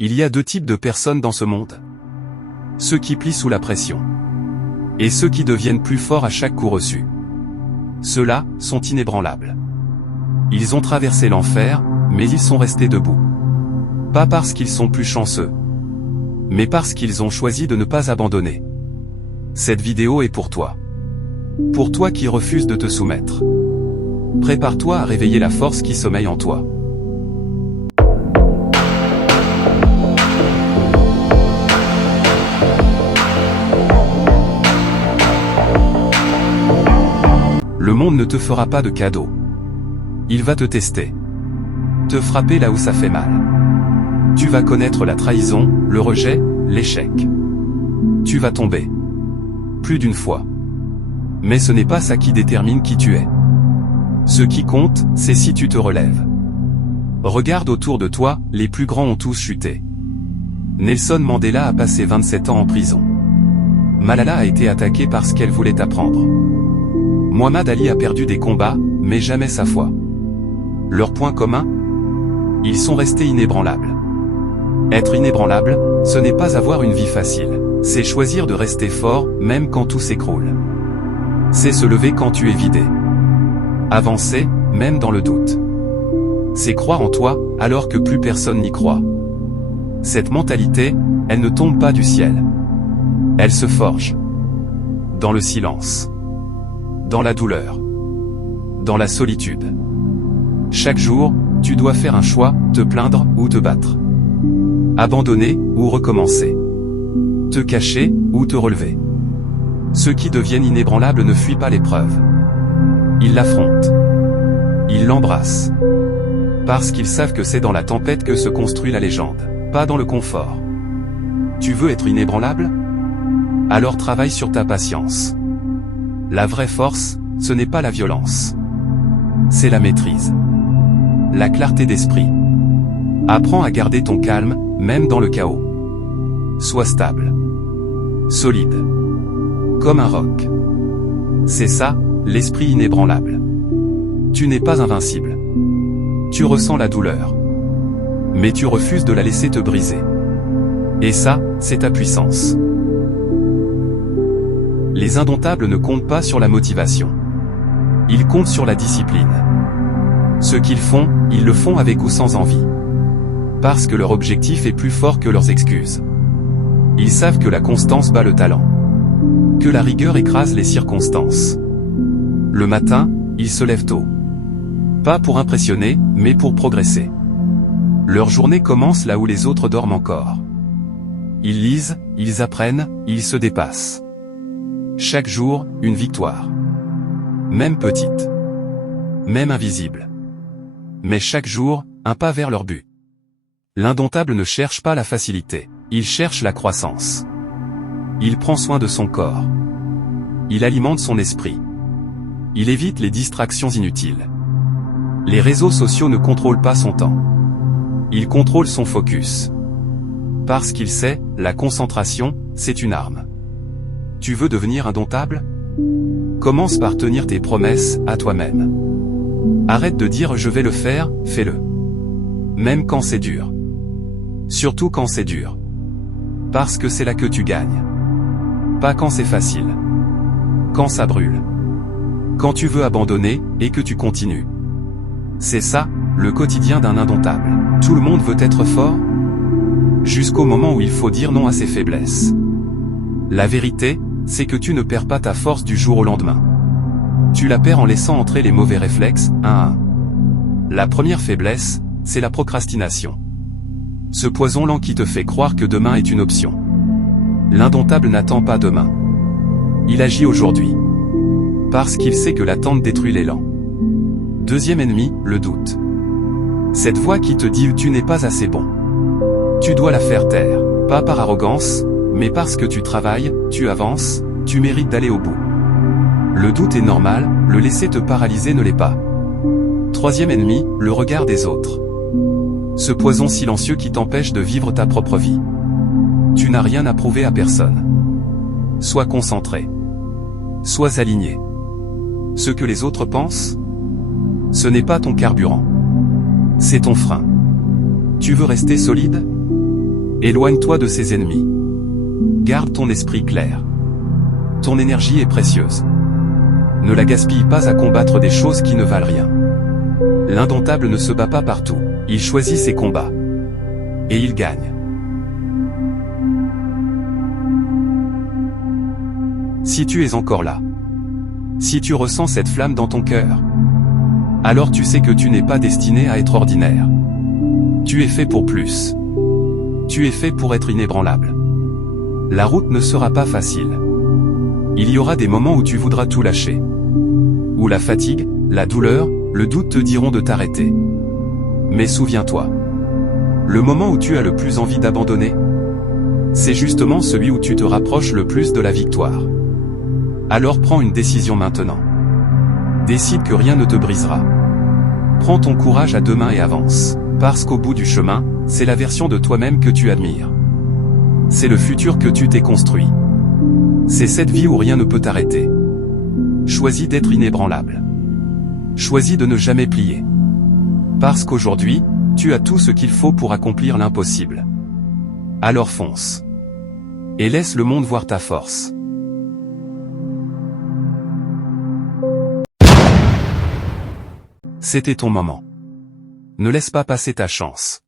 Il y a deux types de personnes dans ce monde. Ceux qui plient sous la pression. Et ceux qui deviennent plus forts à chaque coup reçu. Ceux-là sont inébranlables. Ils ont traversé l'enfer, mais ils sont restés debout. Pas parce qu'ils sont plus chanceux, mais parce qu'ils ont choisi de ne pas abandonner. Cette vidéo est pour toi. Pour toi qui refuses de te soumettre. Prépare-toi à réveiller la force qui sommeille en toi. Le monde ne te fera pas de cadeau. Il va te tester. Te frapper là où ça fait mal. Tu vas connaître la trahison, le rejet, l'échec. Tu vas tomber. Plus d'une fois. Mais ce n'est pas ça qui détermine qui tu es. Ce qui compte, c'est si tu te relèves. Regarde autour de toi, les plus grands ont tous chuté. Nelson Mandela a passé 27 ans en prison. Malala a été attaquée parce qu'elle voulait apprendre. Muhammad Ali a perdu des combats, mais jamais sa foi. Leur point commun? Ils sont restés inébranlables. Être inébranlable, ce n'est pas avoir une vie facile. C'est choisir de rester fort, même quand tout s'écroule. C'est se lever quand tu es vidé. Avancer, même dans le doute. C'est croire en toi, alors que plus personne n'y croit. Cette mentalité, elle ne tombe pas du ciel. Elle se forge. Dans le silence. Dans la douleur. Dans la solitude. Chaque jour, tu dois faire un choix, te plaindre ou te battre. Abandonner ou recommencer. Te cacher ou te relever. Ceux qui deviennent inébranlables ne fuient pas l'épreuve. Ils l'affrontent. Ils l'embrassent. Parce qu'ils savent que c'est dans la tempête que se construit la légende, pas dans le confort. Tu veux être inébranlable? Alors travaille sur ta patience. La vraie force, ce n'est pas la violence. C'est la maîtrise. La clarté d'esprit. Apprends à garder ton calme, même dans le chaos. Sois stable. Solide. Comme un roc. C'est ça, l'esprit inébranlable. Tu n'es pas invincible. Tu ressens la douleur. Mais tu refuses de la laisser te briser. Et ça, c'est ta puissance. Les indomptables ne comptent pas sur la motivation. Ils comptent sur la discipline. Ce qu'ils font, ils le font avec ou sans envie. Parce que leur objectif est plus fort que leurs excuses. Ils savent que la constance bat le talent. Que la rigueur écrase les circonstances. Le matin, ils se lèvent tôt. Pas pour impressionner, mais pour progresser. Leur journée commence là où les autres dorment encore. Ils lisent, ils apprennent, ils se dépassent. Chaque jour, une victoire. Même petite. Même invisible. Mais chaque jour, un pas vers leur but. L'indomptable ne cherche pas la facilité, il cherche la croissance. Il prend soin de son corps. Il alimente son esprit. Il évite les distractions inutiles. Les réseaux sociaux ne contrôlent pas son temps. Il contrôle son focus. Parce qu'il sait, la concentration, c'est une arme. Tu veux devenir indomptable? Commence par tenir tes promesses à toi-même. Arrête de dire je vais le faire, fais-le. Même quand c'est dur. Surtout quand c'est dur. Parce que c'est là que tu gagnes. Pas quand c'est facile. Quand ça brûle. Quand tu veux abandonner, et que tu continues. C'est ça, le quotidien d'un indomptable. Tout le monde veut être fort? Jusqu'au moment où il faut dire non à ses faiblesses. La vérité, c'est que tu ne perds pas ta force du jour au lendemain. Tu la perds en laissant entrer les mauvais réflexes, un à un. La première faiblesse, c'est la procrastination. Ce poison lent qui te fait croire que demain est une option. L'indomptable n'attend pas demain. Il agit aujourd'hui. Parce qu'il sait que l'attente détruit l'élan. Deuxième ennemi, le doute. Cette voix qui te dit tu n'es pas assez bon. Tu dois la faire taire, pas par arrogance, mais parce que tu travailles, tu avances, tu mérites d'aller au bout. Le doute est normal, le laisser te paralyser ne l'est pas. Troisième ennemi, le regard des autres. Ce poison silencieux qui t'empêche de vivre ta propre vie. Tu n'as rien à prouver à personne. Sois concentré. Sois aligné. Ce que les autres pensent, ce n'est pas ton carburant. C'est ton frein. Tu veux rester solide? Éloigne-toi de ses ennemis. Garde ton esprit clair. Ton énergie est précieuse. Ne la gaspille pas à combattre des choses qui ne valent rien. L'indomptable ne se bat pas partout, il choisit ses combats. Et il gagne. Si tu es encore là, si tu ressens cette flamme dans ton cœur, alors tu sais que tu n'es pas destiné à être ordinaire. Tu es fait pour plus. Tu es fait pour être inébranlable. La route ne sera pas facile. Il y aura des moments où tu voudras tout lâcher. Où la fatigue, la douleur, le doute te diront de t'arrêter. Mais souviens-toi. Le moment où tu as le plus envie d'abandonner, c'est justement celui où tu te rapproches le plus de la victoire. Alors prends une décision maintenant. Décide que rien ne te brisera. Prends ton courage à deux mains et avance. Parce qu'au bout du chemin, c'est la version de toi-même que tu admires. C'est le futur que tu t'es construit. C'est cette vie où rien ne peut t'arrêter. Choisis d'être inébranlable. Choisis de ne jamais plier. Parce qu'aujourd'hui, tu as tout ce qu'il faut pour accomplir l'impossible. Alors fonce. Et laisse le monde voir ta force. C'était ton moment. Ne laisse pas passer ta chance.